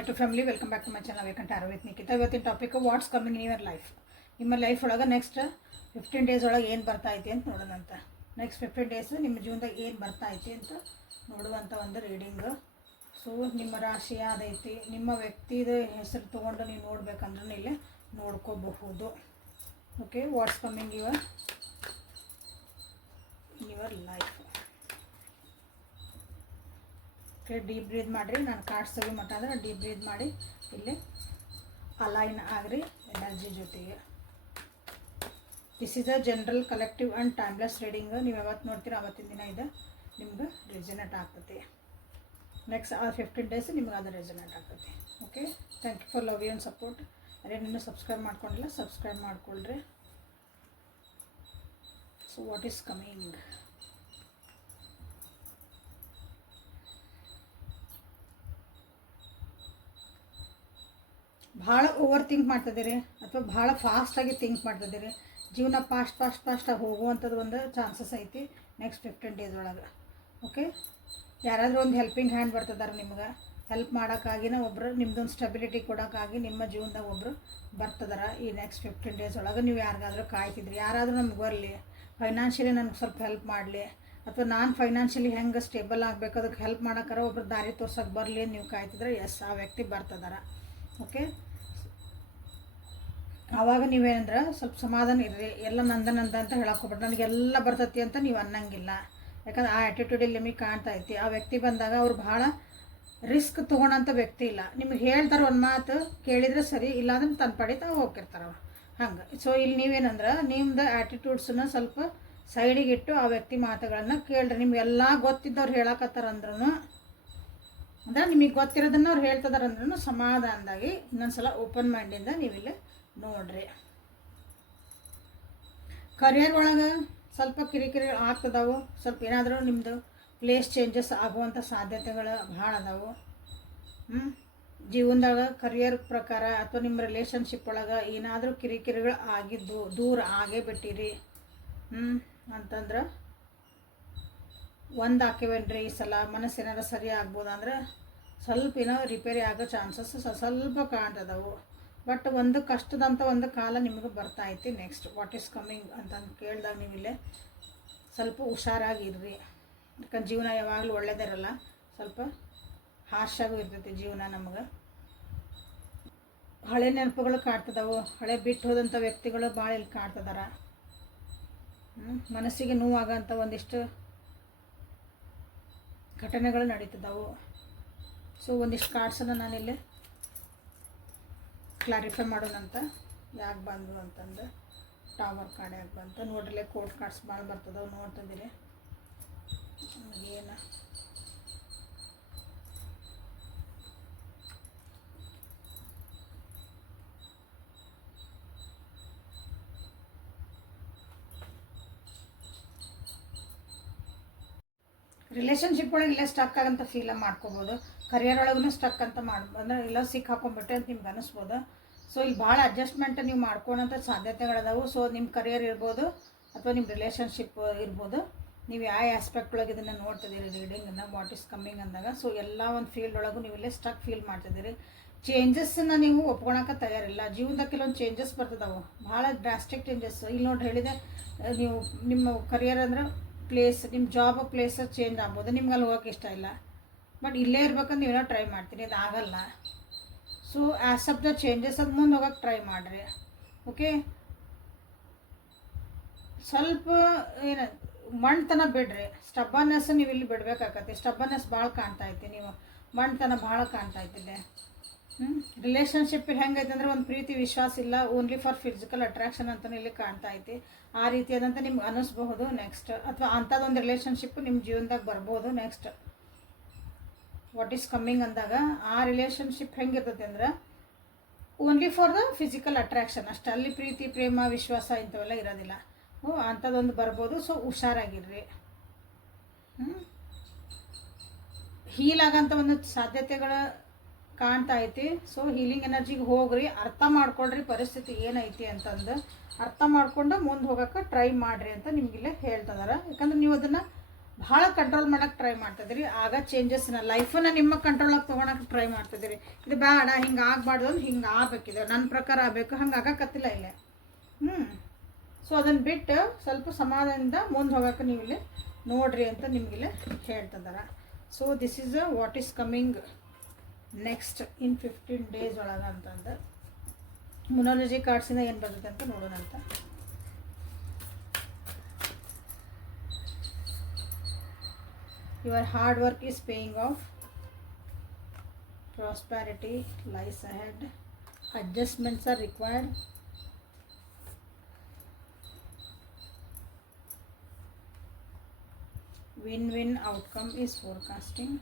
My to family, welcome back to my channel ವೇಕಂಟ್ ಆರೋ with Nikhita. ಇವತ್ತಿನ topic what's coming in your life. ನಿಮ್ಮ life ಒಳಗೆ next 15 days ಒಳಗೆ ಏನು ಬರ್ತಾ ಐತಿ ಅಂತ ನೋಡೋಣಂತ. ನೆಕ್ಸ್ಟ್ 15 ಡೇಸ್ ನಿಮ್ಮ ಜೀವನದಾಗ ಏನು ಬರ್ತಾ ಐತಿ ಅಂತ ನೋಡುವಂಥ ಒಂದು ರೀಡಿಂಗು. ಸೊ ನಿಮ್ಮ ರಾಶಿ ಯಾವ್ದೈತಿ, ನಿಮ್ಮ ವ್ಯಕ್ತಿದ ಹೆಸರು ತೊಗೊಂಡು ನೀವು ನೋಡ್ಬೇಕಂದ್ರೆ ಇಲ್ಲೇ ನೋಡ್ಕೋಬಹುದು. Okay, what's coming your life. Okay, deep breathe ಮಾಡಿರಿ. ನಾನು ಕಾರ್ಡ್ಸ್ ತೆಗಿ ಮಟ್ಟ ಅಂದರೆ ಡೀಪ್ ಬ್ರೀದ್ ಮಾಡಿ ಇಲ್ಲಿ ಅಲೈನ್ ಆಗ್ರಿ ಎನರ್ಜಿ ಜೊತೆಗೆ. This is a general collective and timeless reading. ನೀವು ಯಾವತ್ತು ನೋಡ್ತೀರ ಅವತ್ತಿನ ದಿನ ಇದು ನಿಮ್ಗೆ ರೆಸನೇಟ್ ಆಗ್ತೈತಿ. ನೆಕ್ಸ್ಟ್ 15 ಡೇಸ್ ನಿಮ್ಗೆ ಅದು ರೆಸನೇಟ್ ಆಗ್ತೈತಿ. Okay, thank you for love you and support. ಅದೇನಿನ್ನೂ ಸಬ್ಸ್ಕ್ರೈಬ್ ಮಾಡ್ಕೊಂಡಿಲ್ಲ, ಸಬ್ಸ್ಕ್ರೈಬ್ ಮಾಡ್ಕೊಳ್ರಿ. So what is coming? ಭಾಳ ಓವರ್ ಥಿಂಕ್ ಮಾಡ್ತಿದ್ದೀರಿ ಅಥವಾ ಭಾಳ ಫಾಸ್ಟಾಗಿ ಥಿಂಕ್ ಮಾಡ್ತಿದ್ದೀರಿ. ಜೀವನ ಫಾಸ್ಟಾಗಿ ಹೋಗುವಂಥದ್ದು ಒಂದು ಚಾನ್ಸಸ್ ಐತಿ ನೆಕ್ಸ್ಟ್ 15 ಡೇಸ್ ಒಳಗೆ. ಓಕೆ, ಯಾರಾದರೂ ಒಂದು ಹೆಲ್ಪಿಂಗ್ ಹ್ಯಾಂಡ್ ಬರ್ತಿದ್ದಾರೆ ನಿಮ್ಗೆ, ಹೆಲ್ಪ್ ಮಾಡೋಕ್ಕಾಗಿನ ಒಬ್ಬರು ನಿಮ್ದೊಂದು ಸ್ಟೆಬಿಲಿಟಿ ಕೊಡೋಕ್ಕಾಗಿ ನಿಮ್ಮ ಜೀವನದಾಗ ಒಬ್ಬರು ಬರ್ತಿದಾರೆ ಈ ನೆಕ್ಸ್ಟ್ 15 ಡೇಸ್ ಒಳಗೆ. ನೀವು ಯಾರಿಗಾದ್ರೂ ಕಾಯ್ತಿದ್ರಿ, ಯಾರಾದರೂ ನಮ್ಗೆ ಬರಲಿ, ಫೈನಾನ್ಷಿಯಲಿ ನನಗೆ ಸ್ವಲ್ಪ ಹೆಲ್ಪ್ ಮಾಡಲಿ, ಅಥವಾ ನಾನು ಫೈನಾನ್ಷಿಯಲಿ ಹೆಂಗೆ ಸ್ಟೇಬಲ್ ಆಗಬೇಕು ಅದಕ್ಕೆ ಹೆಲ್ಪ್ ಮಾಡೋಕ್ಕಾರ ಒಬ್ರು ದಾರಿ ತೋರ್ಸೋಕೆ ಬರಲಿ ಅಂತ ನೀವು ಕಾಯ್ತಿದ್ರೆ, ಎಸ್, ಆ ವ್ಯಕ್ತಿ ಬರ್ತಿದಾರೆ. ಓಕೆ, ಆವಾಗ ನೀವೇನಂದ್ರೆ ಸ್ವಲ್ಪ ಸಮಾಧಾನ ಇರ್ರಿ. ಎಲ್ಲ ನಂದ ಅಂತ ಹೇಳಕ್ಕೋಗ್ಬಿಟ್ರೆ ನನಗೆಲ್ಲ ಬರ್ತೈತಿ ಅಂತ ನೀವು ಅನ್ನಂಗಿಲ್ಲ. ಯಾಕಂದ್ರೆ ಆ ಆ್ಯಟಿಟ್ಯೂಡಲ್ಲಿ ನಿಮಗೆ ಕಾಣ್ತಾ ಐತಿ. ಆ ವ್ಯಕ್ತಿ ಬಂದಾಗ ಅವ್ರು ಭಾಳ ರಿಸ್ಕ್ ತೊಗೊಳೋಂಥ ವ್ಯಕ್ತಿ ಇಲ್ಲ. ನಿಮಗೆ ಹೇಳ್ತಾರೆ ಒಂದು ಮಾತು, ಕೇಳಿದರೆ ಸರಿ, ಇಲ್ಲಾಂದ್ರೆ ತನ್ನ ಪಡಿತಾ ಹೋಗಿರ್ತಾರೆ ಅವ್ರು ಹಂಗೆ. ಸೊ ಇಲ್ಲಿ ನೀವೇನಂದ್ರೆ ನಿಮ್ದು ಆ್ಯಟಿಟ್ಯೂಡ್ಸನ್ನ ಸ್ವಲ್ಪ ಸೈಡಿಗಿಟ್ಟು ಆ ವ್ಯಕ್ತಿ ಮಾತುಗಳನ್ನು ಕೇಳ್ರಿ. ನಿಮಗೆಲ್ಲ ಗೊತ್ತಿದ್ದವ್ರು ಹೇಳಕತ್ತಾರಂದ್ರೂ, ಅಂದ್ರೆ ನಿಮಗೆ ಗೊತ್ತಿರೋದನ್ನು ಅವ್ರು ಹೇಳ್ತಿದಾರಂದ್ರೂ ಸಮಾಧಾನದಾಗಿ ಇನ್ನೊಂದ್ಸಲ ಓಪನ್ ಮೈಂಡಿಂದ ನೀವಿಲ್ಲಿ ನೋಡ್ರಿ. ಕರಿಯರ್ ಒಳಗೆ ಸ್ವಲ್ಪ ಕಿರಿಕಿರಿ ಆಗ್ತದವು. ಸ್ವಲ್ಪ ಏನಾದರೂ ನಿಮ್ಮದು ಪ್ಲೇಸ್ ಚೇಂಜಸ್ ಆಗುವಂಥ ಸಾಧ್ಯತೆಗಳು ಭಾಳ ಅದಾವು. ಜೀವನದಾಗ ಕರಿಯರ್ ಪ್ರಕಾರ ಅಥವಾ ನಿಮ್ಮ ರಿಲೇಷನ್ಶಿಪ್ ಒಳಗೆ ಏನಾದರೂ ಕಿರಿಕಿರಿಗಳು ಆಗಿದ್ದು ದೂರ ಆಗೇ ಬಿಟ್ಟಿರಿ ಅಂತಂದ್ರೆ ಒಂದು ಹಾಕಿವೇನ್ರಿ ಈ ಸಲ ಮನಸ್ಸೇನಾರು ಸರಿ ಆಗ್ಬೋದು ಅಂದ್ರೆ ಸ್ವಲ್ಪ ಏನೋ ರಿಪೇರಿ ಆಗೋ ಚಾನ್ಸಸ್ ಸ್ವಲ್ಪ ಕಾಣ್ತದವು. ಬಟ್ ಒಂದು ಕಷ್ಟದಂಥ ಒಂದು ಕಾಲ ನಿಮಗೆ ಬರ್ತಾ ಐತಿ. ನೆಕ್ಸ್ಟ್ ವಾಟ್ ಈಸ್ ಕಮಿಂಗ್ ಅಂತಂದು ಕೇಳಿದಾಗ ನೀವಿಲ್ಲೇ ಸ್ವಲ್ಪ ಹುಷಾರಾಗಿರ್ರಿ. ಯಾಕಂದ್ರೆ ಜೀವನ ಯಾವಾಗಲೂ ಒಳ್ಳೇದಿರಲ್ಲ, ಸ್ವಲ್ಪ ಹಾರ್ಷಾಗೂ ಇರ್ತೈತಿ ಜೀವನ. ನಮಗೆ ಹಳೆ ನೆನಪುಗಳು ಕಾಡ್ತದವು. ಹಳೆ ಬಿಟ್ಟು ಹೋದಂಥ ವ್ಯಕ್ತಿಗಳು ಭಾಳ ಇಲ್ಲಿ ಕಾಡ್ತಿದಾರ. ಮನಸ್ಸಿಗೆ ನೋವಾಗೋಂಥ ಒಂದಿಷ್ಟು ಘಟನೆಗಳು ನಡೀತದವು. ಸೊ ಒಂದಿಷ್ಟು ಕಾರ್ಡ್ಸನ್ನು ನಾನಿಲ್ಲಿ ಕ್ಲಾರಿಫೈ ಮಾಡೋಣಂತ. ಯಾಕೆ ಬಂದು ಅಂತಂದು ಟವರ್ ಕಾರ್ಡ್ ಯಾಕೆ ಬಂತು ನೋಡ್ರಲ್ಲೇ. ಕೋರ್ಟ್ ಕಾರ್ಡ್ಸ್ ಭಾಳ ಬರ್ತದವು, ನೋಡ್ತಿದ್ದೀರಿ ಏನು. ರಿಲೇಷನ್ಶಿಪ್ ಒಳಗೆ ಇಲ್ಲೇ ಸ್ಟಕ್ ಆಗಂತ ಫೀಲ ಮಾಡ್ಕೋಬೋದು. ಕರಿಯರ್ ಒಳಗೂ ಸ್ಟಕ್ ಅಂತ ಅಂದ್ರೆ ಇಲ್ಲ ಸಿಕ್ ಹಾಕೊಂಡ್ಬಿಟ್ಟೆ ಅಂತ ನಿಮ್ಗೆ ಅನಿಸ್ಬೋದು. ಸೊ ಇಲ್ಲಿ ಭಾಳ ಅಡ್ಜಸ್ಟ್ಮೆಂಟ್ ನೀವು ಮಾಡ್ಕೊಳ್ಳೋಂಥ ಸಾಧ್ಯತೆಗಳದಾವು. ಸೊ ನಿಮ್ಮ ಕರಿಯರ್ ಇರ್ಬೋದು ಅಥವಾ ನಿಮ್ಮ ರಿಲೇಷನ್ಶಿಪ್ ಇರ್ಬೋದು. ನೀವು ಯಾವ ಆಸ್ಪೆಕ್ಟ್ ಒಳಗೆ ಇದನ್ನು ನೋಡ್ತಿದ್ದೀರಿ ರೀಡಿಂಗನ್ನು ವಾಟ್ ಈಸ್ ಕಮ್ಮಿಂಗ್ ಅಂದಾಗ. ಸೊ ಎಲ್ಲ ಒಂದು ಫೀಲ್ಡ್ ಒಳಗೂ ನೀವು ಇಲ್ಲೇ ಸ್ಟಕ್ ಫೀಲ್ ಮಾಡ್ತಿದ್ದೀರಿ. ಚೇಂಜಸ್ಸನ್ನು ನೀವು ಒಪ್ಕೊಳಕ್ಕೆ ತಯಾರಿಲ್ಲ. ಜೀವನದಾಗ ಕೆಲವೊಂದು ಚೇಂಜಸ್ ಬರ್ತದವು, ಭಾಳ ಡ್ರಾಸ್ಟಿಕ್ ಚೇಂಜಸ್. ಇಲ್ಲಿ ನೋಡಿ ಹೇಳಿದೆ, ನೀವು ನಿಮ್ಮ ಕರಿಯರ್ ಅಂದ್ರೆ ಪ್ಲೇಸ್, ನಿಮ್ಮ ಜಾಬ್ ಪ್ಲೇಸ್ ಚೇಂಜ್ ಆಗ್ಬೋದು. ನಿಮ್ಗೆ ಅಲ್ಲಿ ಹೋಗೋಕೆ ಇಷ್ಟ ಇಲ್ಲ, ಬಟ್ ಇಲ್ಲೇ ಇರ್ಬೇಕಂದ್ರೆ ನೀವೇನೋ ಟ್ರೈ ಮಾಡ್ತೀನಿ, ಅದು ಆಗಲ್ಲ. ಸೊ ಆ್ಯಸೆಪ್ಟ್ ದ ಚೇಂಜಸ್, ಅದು ಮುಂದೆ ಹೋಗೋಕೆ ಟ್ರೈ ಮಾಡಿರಿ. ಓಕೆ, ಸ್ವಲ್ಪ ಏನು ಮಣ್ತನ ಬಿಡ್ರಿ. ಸ್ಟಬ್ಬರ್ನೆಸ್ ನೀವು ಇಲ್ಲಿ ಬಿಡ್ಬೇಕಾಗತ್ತೆ. ಸ್ಟಬ್ಬರ್ನೆಸ್ ಭಾಳ ಕಾಣ್ತಾ ಐತಿ, ನೀವು ಮಣ್ತನ ಭಾಳ ಕಾಣ್ತಾ ಐತಿದೆ. ರಿಲೇಷನ್ಶಿಪ್ ಹೆಂಗೈತೆ ಅಂದರೆ ಒಂದು ಪ್ರೀತಿ ವಿಶ್ವಾಸ ಇಲ್ಲ, ಓನ್ಲಿ ಫಾರ್ ಫಿಸಿಕಲ್ ಅಟ್ರಾಕ್ಷನ್ ಅಂತಲೂ ಇಲ್ಲಿ ಕಾಣ್ತಾ ಐತಿ. ಆ ರೀತಿಯಾದಂಥ ನಿಮ್ಗೆ ಅನ್ನಿಸ್ಬಹುದು ನೆಕ್ಸ್ಟ್, ಅಥವಾ ಅಂಥದ್ದೊಂದು ರಿಲೇಷನ್ಶಿಪ್ ನಿಮ್ಮ ಜೀವನದಾಗ ಬರ್ಬೋದು ನೆಕ್ಸ್ಟ್. ವಾಟ್ ಈಸ್ ಕಮ್ಮಿಂಗ್ ಅಂದಾಗ ಆ ರಿಲೇಷನ್ಶಿಪ್ ಹೆಂಗಿರ್ತೈತೆ ಅಂದ್ರೆ only for the physical attraction ಅಷ್ಟೇ. ಅಲ್ಲಿ ಪ್ರೀತಿ ಪ್ರೇಮ ವಿಶ್ವಾಸ ಇಂಥವೆಲ್ಲ ಇರೋದಿಲ್ಲ. ಅಂಥದ್ದೊಂದು ಬರ್ಬೋದು. ಸೊ ಹುಷಾರಾಗಿರ್ರಿ. ಹೀಲ್ ಆಗೋಂಥ ಒಂದು ಸಾಧ್ಯತೆಗಳ ಕಾಣ್ತಾ ಐತಿ. ಸೊ ಹೀಲಿಂಗ್ ಎನರ್ಜಿಗೆ ಹೋಗ್ರಿ, ಅರ್ಥ ಮಾಡ್ಕೊಳ್ರಿ ಪರಿಸ್ಥಿತಿ ಏನೈತಿ ಅಂತಂದು. ಅರ್ಥ ಮಾಡ್ಕೊಂಡು ಮುಂದೆ ಹೋಗೋಕೆ ಟ್ರೈ ಮಾಡಿರಿ ಅಂತ ನಿಮಗಿಲ್ಲೇ ಹೇಳ್ತಿದಾರೆ. ಯಾಕಂದ್ರೆ ನೀವು ಅದನ್ನು ಭಾಳ ಕಂಟ್ರೋಲ್ ಮಾಡೋಕ್ಕೆ ಟ್ರೈ ಮಾಡ್ತಿದ್ದೀರಿ. ಆಗ ಚೇಂಜಸ್ನ ಲೈಫನ್ನು ನಿಮ್ಮ ಕಂಟ್ರೋಲಾಗಿ ತೊಗೊಳಕ್ಕೆ ಟ್ರೈ ಮಾಡ್ತಿದ್ದೀರಿ. ಇದು ಬೇಡ, ಹಿಂಗೆ ಆಗಬಾರ್ದು ಅಂದ್ರೆ ಹಿಂಗೆ ಆಗಬೇಕಿದೆ, ನನ್ನ ಪ್ರಕಾರ ಆಗಬೇಕು, ಹಂಗೆ ಆಗಕತ್ತಿಲ್ಲ ಇಲ್ಲೇ. ಸೊ ಅದನ್ನು ಬಿಟ್ಟು ಸ್ವಲ್ಪ ಸಮಾಧಾನದಿಂದ ಮುಂದೆ ಹೋಗೋಕೆ ನೀವು ಇಲ್ಲಿ ನೋಡ್ರಿ ಅಂತ ನಿಮಗಿಲ್ಲಿ ಹೇಳ್ತಿದ್ದಾರೆ. So this is what is coming next in 15 days ಒಳಗೆ ಅಂತಂದು ನ್ಯೂಮರಾಲಜಿ ಕಾರ್ಡ್ಸಿಂದ ಏನು ಬರ್ತದೆ ಅಂತ ನೋಡೋಣ ಅಂತ. Your hard work is paying off. Prosperity lies ahead. Adjustments are required. Win-win outcome is forecasting.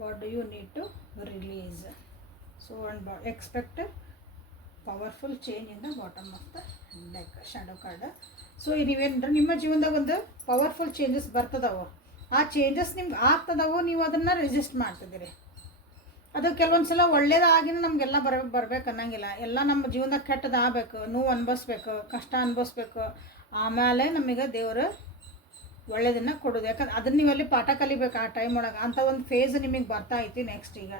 What do you need to release? So expect a powerful change in the bottom of the deck, shadow card. So ನೀವೇನು ನಿಮ್ಮ ಜೀವನದಾಗ ಒಂದು powerful changes ಬರ್ತದವು, ಆ changes ನಿಮ್ಗೆ ಆಗ್ತದವು, ನೀವು ಅದನ್ನು resist ಮಾಡ್ತಿದ್ದೀರಿ. ಅದು ಕೆಲವೊಂದು ಸಲ ಒಳ್ಳೇದಾಗಿನ ನಮಗೆಲ್ಲ ಬರ್ಬೇಕು ಅನ್ನಂಗಿಲ್ಲ. ಎಲ್ಲ ನಮ್ಮ ಜೀವನದಾಗ ಕೆಟ್ಟದಾಗಬೇಕು, ನೋವು ಅನ್ಭವಿಸ್ಬೇಕು, ಕಷ್ಟ ಅನ್ಭವಿಸ್ಬೇಕು, ಆಮೇಲೆ ನಮಗೆ ದೇವರು ಒಳ್ಳೇದನ್ನು ಕೊಡೋದು. ಯಾಕಂದ್ರೆ ಅದನ್ನು ನೀವಲ್ಲಿ ಪಾಠ ಕಲಿಬೇಕು ಆ ಟೈಮ್ ಒಳಗೆ. ಅಂಥ ಒಂದು ಫೇಸ್ ನಿಮಗೆ ಬರ್ತಾ ಐತಿ ನೆಕ್ಸ್ಟ್ ಈಗ.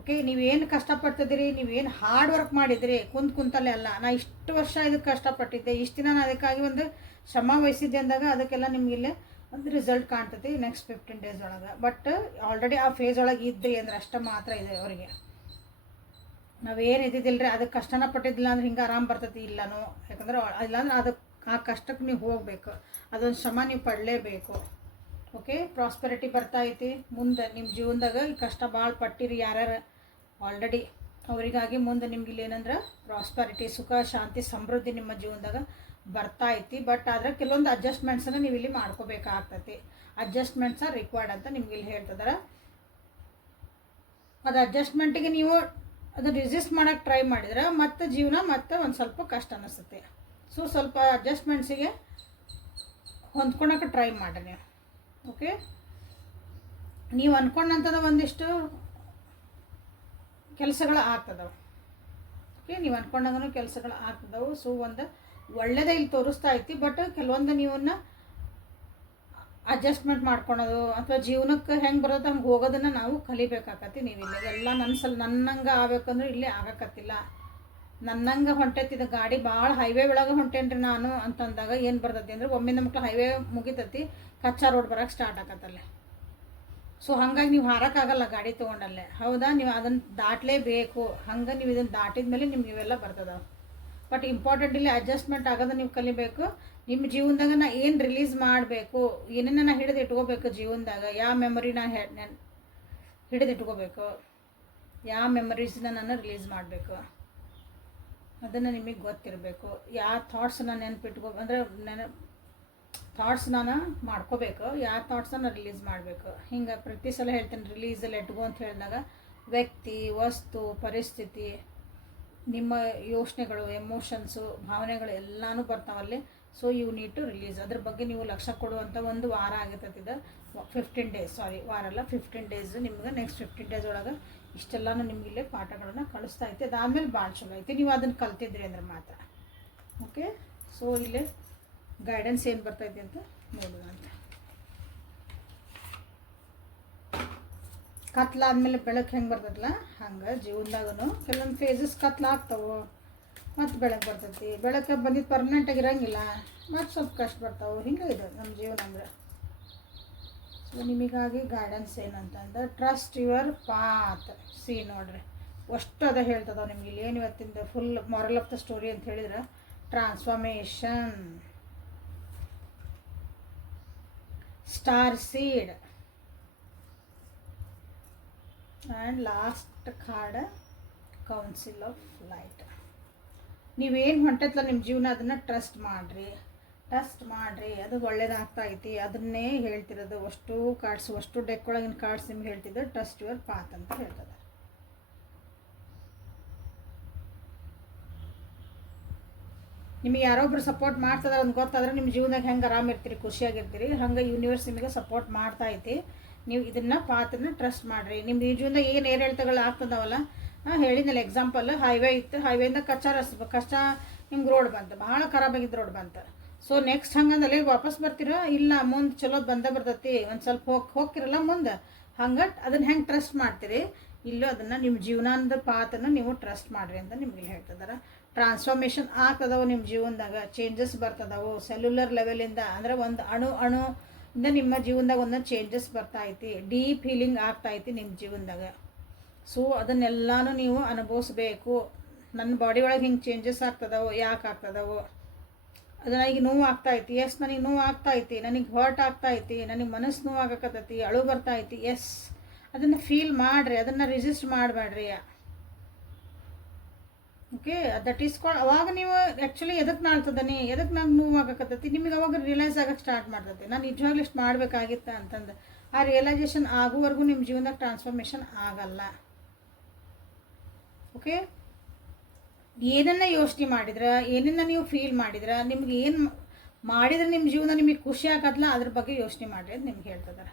ಓಕೆ, ನೀವೇನು ಕಷ್ಟಪಡ್ತಿದ್ದೀರಿ, ನೀವೇನು ಹಾರ್ಡ್ ವರ್ಕ್ ಮಾಡಿದಿರಿ ಕುಂತಲ್ಲೇ ಅಲ್ಲ. ನಾ ಇಷ್ಟು ವರ್ಷ ಇದಕ್ಕೆ ಕಷ್ಟಪಟ್ಟಿದ್ದೆ, ಇಷ್ಟು ದಿನ ನಾನು ಅದಕ್ಕಾಗಿ ಒಂದು ಶ್ರಮ ವಹಿಸಿದ್ದೆ ಅಂದಾಗ ಅದಕ್ಕೆಲ್ಲ ನಿಮಗಿಲ್ಲೇ ಒಂದು ರಿಸಲ್ಟ್ ಕಾಣ್ತೈತಿ ನೆಕ್ಸ್ಟ್ 15 days ಒಳಗೆ. ಬಟ್ ಆಲ್ರೆಡಿ ಆ ಫೇಸ್ ಒಳಗೆ ಇದ್ರಿ ಅಂದ್ರೆ ಅಷ್ಟು ಮಾತ್ರ ಇದೆ ಅವರಿಗೆ. ನಾವೇನು ಇದ್ದಿದ್ದಿಲ್ಲ ರೀ, ಅದಕ್ಕೆ ಕಷ್ಟನ ಪಟ್ಟಿದ್ದಿಲ್ಲ ಅಂದ್ರೆ ಹಿಂಗೆ ಆರಾಮ್ ಬರ್ತೈತಿ ಇಲ್ಲನೋ. ಯಾಕಂದ್ರೆ ಇಲ್ಲಾಂದ್ರೆ ಅದಕ್ಕೆ ಆ ಕಷ್ಟಕ್ಕೆ ನೀವು ಹೋಗಬೇಕು, ಅದೊಂದು ಶ್ರಮ ನೀವು ಪಡಲೇಬೇಕು. ಓಕೆ, ಪ್ರಾಸ್ಪೆರಿಟಿ ಬರ್ತಾ ಐತಿ ಮುಂದೆ ನಿಮ್ಮ ಜೀವನದಾಗ. ಈ ಕಷ್ಟ ಭಾಳ ಪಟ್ಟಿರಿ ಯಾರ್ಯಾರು ಆಲ್ರೆಡಿ, ಅವರಿಗಾಗಿ ಮುಂದೆ ನಿಮ್ಗೆ ಇಲ್ಲಿ ಏನಂದ್ರೆ ಪ್ರಾಸ್ಪೆರಿಟಿ, ಸುಖ, ಶಾಂತಿ, ಸಮೃದ್ಧಿ ನಿಮ್ಮ ಜೀವನದಾಗ ಬರ್ತಾ ಐತಿ. ಬಟ್ ಆದರೆ ಕೆಲವೊಂದು ಅಡ್ಜಸ್ಟ್ಮೆಂಟ್ಸನ್ನು ನೀವು ಇಲ್ಲಿ ಮಾಡ್ಕೋಬೇಕಾಗ್ತೈತಿ. ಅಡ್ಜಸ್ಟ್ಮೆಂಟ್ಸ್ ಆರ್ ರಿಕ್ವೈರ್ಡ್ ಅಂತ ನಿಮ್ಗೆ ಇಲ್ಲಿ ಹೇಳ್ತಿದಾರೆ. ಅದು ಅಡ್ಜಸ್ಟ್ಮೆಂಟಿಗೆ ನೀವು ಅದು ರಿಸಿಸ್ಟ್ ಮಾಡೋಕ್ಕೆ ಟ್ರೈ ಮಾಡಿದ್ರೆ ಮತ್ತೆ ಜೀವನ ಮತ್ತೆ ಒಂದು ಸ್ವಲ್ಪ ಕಷ್ಟ ಅನ್ನಿಸುತ್ತೆ. ಸೊ ಸ್ವಲ್ಪ ಅಡ್ಜಸ್ಟ್ಮೆಂಟ್ಸಿಗೆ ಹೊಂದ್ಕೊಳಕ್ಕೆ ಟ್ರೈ ಮಾಡಿ ನೀವು. ಓಕೆ, ನೀವು ಅಂದ್ಕೊಂಡಂಥದ್ದು ಒಂದಿಷ್ಟು ಕೆಲಸಗಳು ಆಗ್ತದವು. ಓಕೆ, ನೀವು ಅಂದ್ಕೊಂಡಂಗೂ ಕೆಲಸಗಳು ಆಗ್ತದವು. ಸೊ ಒಂದು ಒಳ್ಳೆಯದೇ ಇಲ್ಲಿ ತೋರಿಸ್ತಾ ಐತಿ. ಬಟ್ ಕೆಲವೊಂದು ನೀವನ್ನ ಅಡ್ಜಸ್ಟ್ಮೆಂಟ್ ಮಾಡ್ಕೊಳೋದು ಅಥವಾ ಜೀವನಕ್ಕೆ ಹೆಂಗೆ ಬರೋದು ಹಂಗೆ ಹೋಗೋದನ್ನು ನಾವು ಕಲಿಬೇಕಾಗತ್ತೆ. ನೀವು ಇಲ್ಲಿ ಎಲ್ಲ ನನ್ನಂಗೆ ಆಗ್ಬೇಕಂದ್ರೆ ಇಲ್ಲಿ ಆಗಕತ್ತಿಲ್ಲ. ನನ್ನಂಗೆ ಹೊಂಟೈತಿದ ಗಾಡಿ ಭಾಳ ಹೈವೇ ಒಳಗೆ ಹೊಂಟೇನ್ರಿ ನಾನು ಅಂತಂದಾಗ ಏನು ಬರ್ತೈತಿ ಅಂದ್ರೆ ಒಮ್ಮಿಂದ ಮಕ್ಳು ಹೈವೇ ಮುಗಿತೈತಿ, ಕಚ್ಚಾ ರೋಡ್ ಬರೋಕ್ಕೆ ಸ್ಟಾರ್ಟ್ ಆಗತ್ತಲ್ಲೇ. ಸೊ ಹಾಗಾಗಿ ನೀವು ಹಾರಕ್ಕಾಗಲ್ಲ ಗಾಡಿ ತೊಗೊಂಡಲ್ಲೇ. ಹೌದಾ, ನೀವು ಅದನ್ನು ದಾಟಲೇಬೇಕು. ಹಂಗೆ ನೀವು ಇದನ್ನು ದಾಟಿದ ಮೇಲೆ ನಿಮ್ಗೆ ಇವೆಲ್ಲ ಬರ್ತದವು. ಬಟ್ ಇಂಪಾರ್ಟೆಂಟ್ ಇಲ್ಲಿ ಅಡ್ಜಸ್ಟ್ಮೆಂಟ್ ಆಗೋದು ನೀವು ಕಲಿಬೇಕು. ನಿಮ್ಮ ಜೀವನದಾಗ ನಾ ಏನು ರಿಲೀಸ್ ಮಾಡಬೇಕು, ಏನನ್ನ ನಾ ಹಿಡಿದು ಇಟ್ಕೋಬೇಕು ಜೀವನದಾಗ, ಯಾವ ಮೆಮೊರಿನ ಹಿಡಿದು ಇಟ್ಕೋಬೇಕು, ಯಾವ ಮೆಮೊರೀಸ್ನ ನಾನು ರಿಲೀಸ್ ಮಾಡಬೇಕು ಅದನ್ನು ನಿಮಗೆ ಗೊತ್ತಿರಬೇಕು. ಯಾವ ಥಾಟ್ಸನ್ನ ಅಂದರೆ ಥಾಟ್ಸ್ ನಾನು ಮಾಡ್ಕೋಬೇಕು, ಯಾವ ಥಾಟ್ಸನ್ನು ರಿಲೀಸ್ ಮಾಡಬೇಕು. ಹಿಂಗೆ ಪ್ರತಿ ಸಲ ಹೇಳ್ತೇನೆ ರಿಲೀಸ್ ಲೆಟ್ ಗೋ ಅಂತ ಹೇಳಿದಾಗ ವ್ಯಕ್ತಿ, ವಸ್ತು, ಪರಿಸ್ಥಿತಿ, ನಿಮ್ಮ ಯೋಚನೆಗಳು, ಎಮೋಷನ್ಸು, ಭಾವನೆಗಳು ಎಲ್ಲನೂ ಬರ್ತಾವಲ್ಲಿ. So you need to release. ಅದ್ರ ಬಗ್ಗೆ ನೀವು ಲಕ್ಷ್ಯ ಕೊಡುವಂಥ ಒಂದು ವಾರ ಆಗಿರ್ತದೆ. 15 days, ವಾರ ಅಲ್ಲ 15 days. ನಿಮ್ಗೆ ನೆಕ್ಸ್ಟ್ 15 days ಒಳಗೆ ಇಷ್ಟೆಲ್ಲನೂ ನಿಮಗಿಲ್ಲೇ ಪಾಠಗಳನ್ನು ಕಳಿಸ್ತಾ ಐತೆ. ಅದಾದಮೇಲೆ ಭಾಳ ಚಲೋ ಐತಿ ನೀವು ಅದನ್ನು ಕಲ್ತಿದ್ರಿ ಅಂದ್ರೆ ಮಾತ್ರ. ಓಕೆ, ಸೊ ಇಲ್ಲಿ ಗೈಡೆನ್ಸ್ ಏನು ಬರ್ತೈತಿ ಅಂತ ನೋಡೋಣ ಅಂತ. ಕತ್ಲಾದ್ಮೇಲೆ ಬೆಳಕು ಹೆಂಗೆ ಬರ್ತೈತಲ್ಲ ಹಂಗೆ ಜೀವನದಾಗೂ ಕೆಲವೊಂದು ಫೇಸಸ್ ಕತ್ಲಾಗ್ತಾವೆ, ಮತ್ತು ಬೆಳಕು ಬರ್ತೈತಿ. ಬೆಳಕು ಬಂದಿದ್ದು ಪರ್ಮನೆಂಟಾಗಿ ಇರೋಂಗಿಲ್ಲ, ಮತ್ತು ಸ್ವಲ್ಪ ಕಷ್ಟ ಬರ್ತಾವೆ. ಹಿಂಗೆ ಇದೆ ನಮ್ಮ ಜೀವನ ಅಂದ್ರೆ. ಸೊ ನಿಮಗಾಗಿ ಗೈಡೆನ್ಸ್ ಏನಂತಂದ್ರೆ ಟ್ರಸ್ಟ್ ಯುವರ್ ಪಾತ್. ಸಿ ನೋಡ್ರಿ ಅಷ್ಟು ಅದ ಹೇಳ್ತದ ನಿಮ್ಗೆ ಇಲ್ಲಿ ಏನು ಇವತ್ತಿಂದ full moral of the story ಅಂತ ಹೇಳಿದ್ರೆ transformation, star seed and last card council of light. ನೀವೇನು ಹೊಂಟೈತಲ್ಲ ನಿಮ್ಮ ಜೀವನ ಅದನ್ನು ಟ್ರಸ್ಟ್ ಮಾಡಿರಿ, ಅದು ಒಳ್ಳೇದಾಗ್ತಾ ಐತಿ. ಅದನ್ನೇ ಹೇಳ್ತಿರೋದು. ಅಷ್ಟು ಡೆಕ್ ಒಳಗಿನ ಕಾರ್ಡ್ಸ್ ನಿಮ್ಗೆ ಹೇಳ್ತಿದ್ದು ಟ್ರಸ್ಟ್ ಯುವರ್ ಪಾತ್ ಅಂತ ಹೇಳ್ತದೆ. ನಿಮಗೆ ಯಾರೊಬ್ರು ಸಪೋರ್ಟ್ ಮಾಡ್ತದಾರೆ ಅಂತ ಗೊತ್ತಾದ್ರೆ ನಿಮ್ಮ ಜೀವನದಾಗ ಹೆಂಗೆ ಆರಾಮಿರ್ತೀರಿ, ಖುಷಿಯಾಗಿರ್ತೀರಿ. ಹಂಗೆ ಯೂನಿವರ್ಸ್ ನಿಮಗೆ ಸಪೋರ್ಟ್ ಮಾಡ್ತಾ ಐತಿ. ನೀವು ಇದನ್ನು ಪಾತನ್ನ ಟ್ರಸ್ಟ್ ಮಾಡಿರಿ. ನಿಮ್ಮ ಈ ಜೀವನದಾಗ ಏನು ಏರಿಳಿತಗಳು ಆಗ್ತದವಲ್ಲ, ಹೇಳಿದ್ನಲ್ಲ ಎಕ್ಸಾಂಪಲ್, ಹೈವೇ ಇತ್ತು, ಹೈವೇಯಿಂದ ಕಚ್ಚಾ ನಿಮ್ಗೆ ರೋಡ್ ಬಂತು, ಭಾಳ ಖರಾಬಾಗಿದ್ದು ರೋಡ್ ಬಂತು. ಸೊ ನೆಕ್ಸ್ಟ್ ಹಂಗಂದಲ್ಲಿ ವಾಪಸ್ ಬರ್ತೀರಾ ಇಲ್ಲ ಮುಂದೆ ಚಲೋ ಬರ್ತೈತಿ ಒಂದು ಸ್ವಲ್ಪ ಹೋಗ್ತಿರಲ್ಲ ಮುಂದೆ ಹಂಗೆ ಅದನ್ನು ಹೆಂಗೆ ಟ್ರಸ್ಟ್ ಮಾಡ್ತೀರಿ ಇಲ್ಲೂ ಅದನ್ನು ನಿಮ್ಮ ಜೀವನದ ಪಾತನ್ನು ನೀವು ಟ್ರಸ್ಟ್ ಮಾಡಿರಿ ಅಂತ ನಿಮ್ಗೆ ಹೇಳ್ತಿದ್ದಾರೆ. ಟ್ರಾನ್ಸ್ಫಾರ್ಮೇಷನ್ ಆಗ್ತದವು ನಿಮ್ಮ ಜೀವನದಾಗ, ಚೇಂಜಸ್ ಬರ್ತದವು ಸೆಲ್ಯುಲರ್ ಲೆವೆಲಿಂದ, ಅಂದರೆ ಒಂದು ಅಣುಯಿಂದ ನಿಮ್ಮ ಜೀವನದಾಗ ಒಂದೊಂದು ಚೇಂಜಸ್ ಬರ್ತಾಯಿತಿ, ಡೀಪ್ ಹೀಲಿಂಗ್ ಆಗ್ತಾಯಿತಿ ನಿಮ್ಮ ಜೀವನದಾಗ. ಸೊ ಅದನ್ನೆಲ್ಲನೂ ನೀವು ಅನುಭವಿಸ್ಬೇಕು. ನನ್ನ ಬಾಡಿ ಒಳಗೆ ಹಿಂಗೆ ಚೇಂಜಸ್ ಆಗ್ತದವು, ಯಾಕೆ ಆಗ್ತದವು, ಅದು ನನಗೆ ನೋವು ಆಗ್ತಾಯಿತಿ, ಎಸ್ ನನಗೆ ನೋವು ಆಗ್ತಾಯಿತಿ, ನನಗೆ ಹರ್ಟ್ ಆಗ್ತಾಯಿತಿ, ನನಗೆ ಮನಸ್ಸು ನೋವು ಆಗಕತ್ತೈತಿ, ಅಳು ಬರ್ತಾಯಿತಿ, ಎಸ್ ಅದನ್ನು ಫೀಲ್ ಮಾಡಿರಿ, ಅದನ್ನು ರಿಸಿಸ್ಟ್ ಮಾಡಬೇಡ್ರಿ. Okay, that is called. ಅವಾಗ ನೀವು ಆ್ಯಕ್ಚುಲಿ ಎದಕ್ಕೆ ನಾಳ್ತದನಿ, ಎದಕ್ಕೆ ನಂಗೆ ನೋವು ಆಗಕತ್ತೈತಿ ನಿಮಗೆ ಅವಾಗ ರಿಯಲೈಸ್ ಆಗಕ್ಕೆ ಸ್ಟಾರ್ಟ್ ಮಾಡ್ತೈತಿ, ನಾನು ನಿಜವಾಗ್ಲೂ ಇಷ್ಟು ಮಾಡಬೇಕಾಗಿತ್ತ ಅಂತಂದು. ಆ ರಿಯಲೈಸೇಷನ್ ಆಗುವವರೆಗೂ ನಿಮ್ಮ ಜೀವನದಾಗ ಟ್ರಾನ್ಸ್ಫಾರ್ಮೇಷನ್ ಆಗಲ್ಲ. ಓಕೆ, ಏನನ್ನ ಯೋಚನೆ ಮಾಡಿದ್ರೆ, ಏನನ್ನ ನೀವು ಫೀಲ್ ಮಾಡಿದ್ರೆ, ನಿಮ್ಗೆ ಏನು ಮಾಡಿದ್ರೆ ನಿಮ್ಮ ಜೀವನ ನಿಮಗೆ ಖುಷಿ ಆಗತ್ತಲ್ಲ ಅದ್ರ ಬಗ್ಗೆ ಯೋಚನೆ ಮಾಡಿರಿ ಅಂತ ನಿಮ್ಗೆ ಹೇಳ್ತಿದ್ದಾರೆ.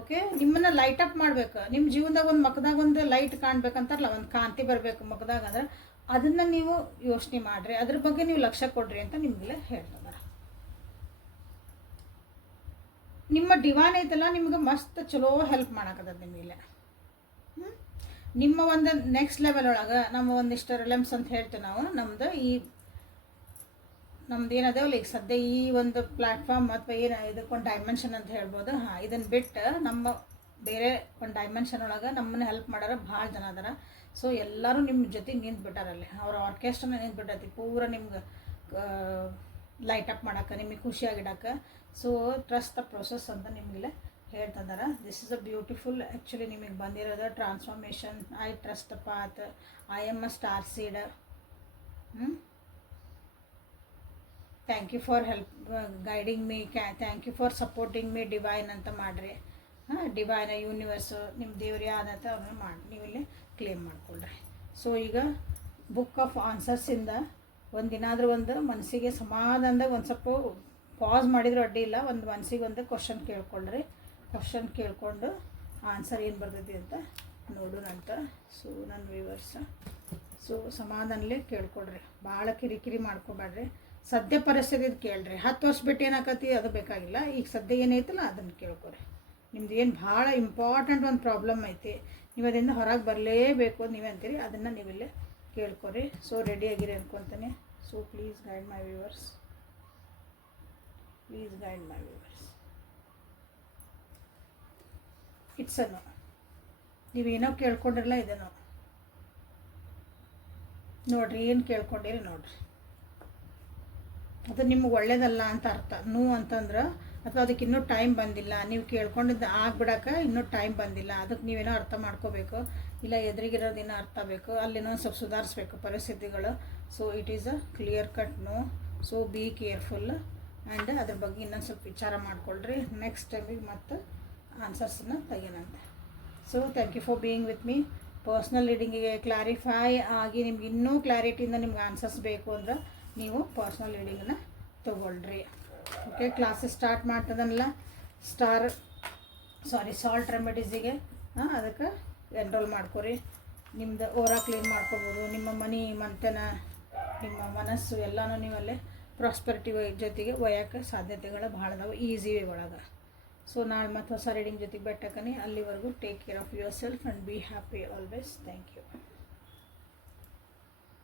ಓಕೆ, ನಿಮ್ಮನ್ನು ಲೈಟ್ ಅಪ್ ಮಾಡ್ಬೇಕು. ನಿಮ್ಮ ಜೀವನದಾಗ ಒಂದು ಮಖದಾಗ ಒಂದು ಲೈಟ್ ಕಾಣ್ಬೇಕಂತಾರಲ್ಲ, ಒಂದು ಕಾಂತಿ ಬರಬೇಕು ಮಖದಾಗ, ಅಂದ್ರೆ ಅದನ್ನು ನೀವು ಯೋಚನೆ ಮಾಡಿರಿ, ಅದ್ರ ಬಗ್ಗೆ ನೀವು ಲಕ್ಷ್ಯ ಕೊಡ್ರಿ ಅಂತ ನಿಮಗೆಲ್ಲ ಹೇಳ್ತಿದ್ದಾರೆ. ನಿಮ್ಮ ಡಿವೈನ್ ಐತಲ್ಲ ನಿಮ್ಗೆ ಮಸ್ತ್ ಚಲೋ ಹೆಲ್ಪ್ ಮಾಡಕತ್ತದ ನಿಮಗೆ. ನಿಮ್ಮ ಒಂದು ನೆಕ್ಸ್ಟ್ ಲೆವೆಲ್ ಒಳಗೆ ನಮ್ಮ ಒಂದಿಷ್ಟು ರಿಲೆಮ್ಸ್ ಅಂತ ಹೇಳ್ತೀವಿ ನಾವು. ನಮ್ದು ಏನದೇವಲ್ಲ ಈಗ ಸದ್ಯ ಈ ಒಂದು ಪ್ಲ್ಯಾಟ್ಫಾರ್ಮ್ ಅಥವಾ ಏನು ಇದಕ್ಕೊಂದು ಡೈಮೆನ್ಷನ್ ಅಂತ ಹೇಳ್ಬೋದು. ಹಾಂ, ಇದನ್ನು ಬಿಟ್ಟು ನಮ್ಮ ಬೇರೆ ಒಂದು ಡೈಮೆನ್ಷನ್ ಒಳಗೆ ನಮ್ಮನ್ನು ಹೆಲ್ಪ್ ಮಾಡೋರು ಭಾಳ ಜನ ಅದಾರ. ಸೊ ಎಲ್ಲರೂ ನಿಮ್ಮ ಜೊತೆಗೆ ನಿಂತ್ಬಿಟ್ಟಾರಲ್ಲಿ, ಅವ್ರ ಆರ್ಕೆಸ್ಟ್ರನ್ನ ನಿಂತ್ಬಿಟ್ಟೈತಿ ಪೂರ ನಿಮ್ಗೆ ಲೈಟ್ ಅಪ್ ಮಾಡೋಕೆ, ನಿಮಗೆ ಖುಷಿಯಾಗಿಡಕ್ಕೆ. ಸೊ ಟ್ರಸ್ಟ್ ದ ಪ್ರೊಸೆಸ್ ಅಂತ ನಿಮಗೆಲ್ಲ ಹೇಳ್ತಿದ್ದಾರೆ. This is a beautiful actually ನಿಮಗೆ ಬಂದಿರೋದು transformation. I trust the path, I am a star seed. Thank you for guiding me, thank you for supporting me divine ಅಂತ ಮಾಡಿರಿ. ಡಿವೈನ್ ಯೂನಿವರ್ಸು ನಿಮ್ಮ ದೇವ್ರು ಯಾವ್ದಂತ ಅವ್ರನ್ನ ಮಾಡಿ ನೀವಿಲ್ಲಿ ಕ್ಲೇಮ್ ಮಾಡಿಕೊಳ್ರಿ. ಸೊ ಈಗ ಬುಕ್ ಆಫ್ ಆನ್ಸರ್ಸಿಂದ ಒಂದಿನಾದರೂ ಒಂದು ಮನಸ್ಸಿಗೆ ಸಮಾಧಾನದಾಗ ಒಂದು ಸ್ವಲ್ಪ ಪಾಸ್ ಮಾಡಿದ್ರು ಅಡ್ಡಿ ಇಲ್ಲ, ಒಂದು ಮನಸ್ಸಿಗೆ ಒಂದು ಕ್ವಶನ್ ಕೇಳ್ಕೊಳ್ರಿ. ಕ್ವಶನ್ ಕೇಳಿಕೊಂಡು ಆನ್ಸರ್ ಏನು ಬರ್ತೈತಿ ಅಂತ ನೋಡೋಣಂತ. ಸೊ ನನ್ನ ವ್ಯೂವರ್ಸ, ಸೊ ಸಮಾಧಾನಲೇ ಕೇಳ್ಕೊಡ್ರಿ, ಭಾಳ ಕಿರಿಕಿರಿ ಮಾಡ್ಕೊಬೇಡ್ರಿ. ಸದ್ಯ ಪರಿಸ್ಥಿತಿದು ಕೇಳ್ರಿ. 10 ವರ್ಷ ಬಿಟ್ಟು ಏನಾಕತಿ ಅದು ಬೇಕಾಗಿಲ್ಲ, ಈಗ ಸದ್ಯ ಏನೈತಲ್ಲ ಅದನ್ನು ಕೇಳ್ಕೊರಿ. ನಿಮ್ದು ಏನು ಭಾಳ ಇಂಪಾರ್ಟೆಂಟ್ ಒಂದು ಪ್ರಾಬ್ಲಮ್ ಐತಿ, ನೀವು ಅದರಿಂದ ಹೊರಗೆ ಬರಲೇಬೇಕು ನೀವೇ ಅಂತೀರಿ, ಅದನ್ನು ನೀವಿಲ್ಲೇ ಕೇಳ್ಕೊರಿ. ಸೊ ರೆಡಿ ಆಗಿರಿ ಅನ್ಕೊತಾನೆ. So please guide my viewers, please guide my viewers. It's ಅನ್ನು ನೀವೇನೋ ಕೇಳ್ಕೊಂಡಿರಲ್ಲ, ಇದನ್ನು ನೋಡಿರಿ, ಏನು ಕೇಳ್ಕೊಂಡಿರಿ ನೋಡಿರಿ. ಅದು ನಿಮ್ಗೆ ಒಳ್ಳೇದಲ್ಲ ಅಂತ ಅರ್ಥ. ಅಂತಂದ್ರೆ ಅಥವಾ ಅದಕ್ಕೆ ಇನ್ನೂ ಟೈಮ್ ಬಂದಿಲ್ಲ, ನೀವು ಕೇಳ್ಕೊಂಡಿದ್ದು ಆಗ್ಬಿಡಕ್ಕೆ ಇನ್ನೂ ಟೈಮ್ ಬಂದಿಲ್ಲ, ಅದಕ್ಕೆ ನೀವೇನೋ ಅರ್ಥ ಮಾಡ್ಕೋಬೇಕು, ಇಲ್ಲ ಎದುರಿಗಿರೋದೇನೋ ಅರ್ಥ ಬೇಕು, ಅಲ್ಲೇನೋ ಸ್ವಲ್ಪ ಸುಧಾರಿಸ್ಬೇಕು ಪರಿಸ್ಥಿತಿಗಳು. So it is a clear cut no. So be careful and ಅದ್ರ ಬಗ್ಗೆ ಇನ್ನೊಂದು ಸ್ವಲ್ಪ ವಿಚಾರ ಮಾಡ್ಕೊಳ್ರಿ. ನೆಕ್ಸ್ಟ್ ಟೈಮಿಗೆ ಮತ್ತು ಆನ್ಸರ್ಸನ್ನ ತೆಗೆಯೋಣಂತೆ. So thank you for being with me. Personal ರೀಡಿಂಗಿಗೆ ಕ್ಲಾರಿಫೈ ಆಗಿ ನಿಮ್ಗೆ ಇನ್ನೂ ಕ್ಲಾರಿಟಿಯಿಂದ ನಿಮ್ಗೆ ಆನ್ಸರ್ಸ್ ಬೇಕು ಅಂದ್ರೆ ನೀವು ಪರ್ಸ್ನಲ್ ರೀಡಿಂಗನ್ನು ತೊಗೊಳ್ರಿ. ಓಕೆ, ಕ್ಲಾಸಸ್ ಸ್ಟಾರ್ಟ್ ಮಾಡ್ತದನ್ನಲ್ಲ ಸಾಲ್ಟ್ ರೆಮಿಡೀಸಿಗೆ, ಅದಕ್ಕೆ ಎನ್ರೋಲ್ ಮಾಡ್ಕೊರಿ. ನಿಮ್ಮದು ಓರಾ ಕ್ಲೀನ್ ಮಾಡ್ಕೋಬೋದು, ನಿಮ್ಮ ಮನಿ ಮಂತನ ನಿಮ್ಮ ಮನಸ್ಸು ಎಲ್ಲನೂ ನೀವಲ್ಲೇ ಪ್ರಾಸ್ಪರಿಟಿ ಜೊತೆಗೆ ಒಯ್ಯೋಕ್ಕೆ ಸಾಧ್ಯತೆಗಳು ಭಾಳ ಅದಾವೆ ಈಸಿ ವೇ ಒಳಗೆ. ಸೊ ನಾಳೆ ಮತ್ತು ಹೊಸ ರೀಡಿಂಗ್ ಜೊತೆಗೆ ಬೆಟ್ಟಕನಿ. ಅಲ್ಲಿವರೆಗೂ take care of yourself and be happy always. Thank you.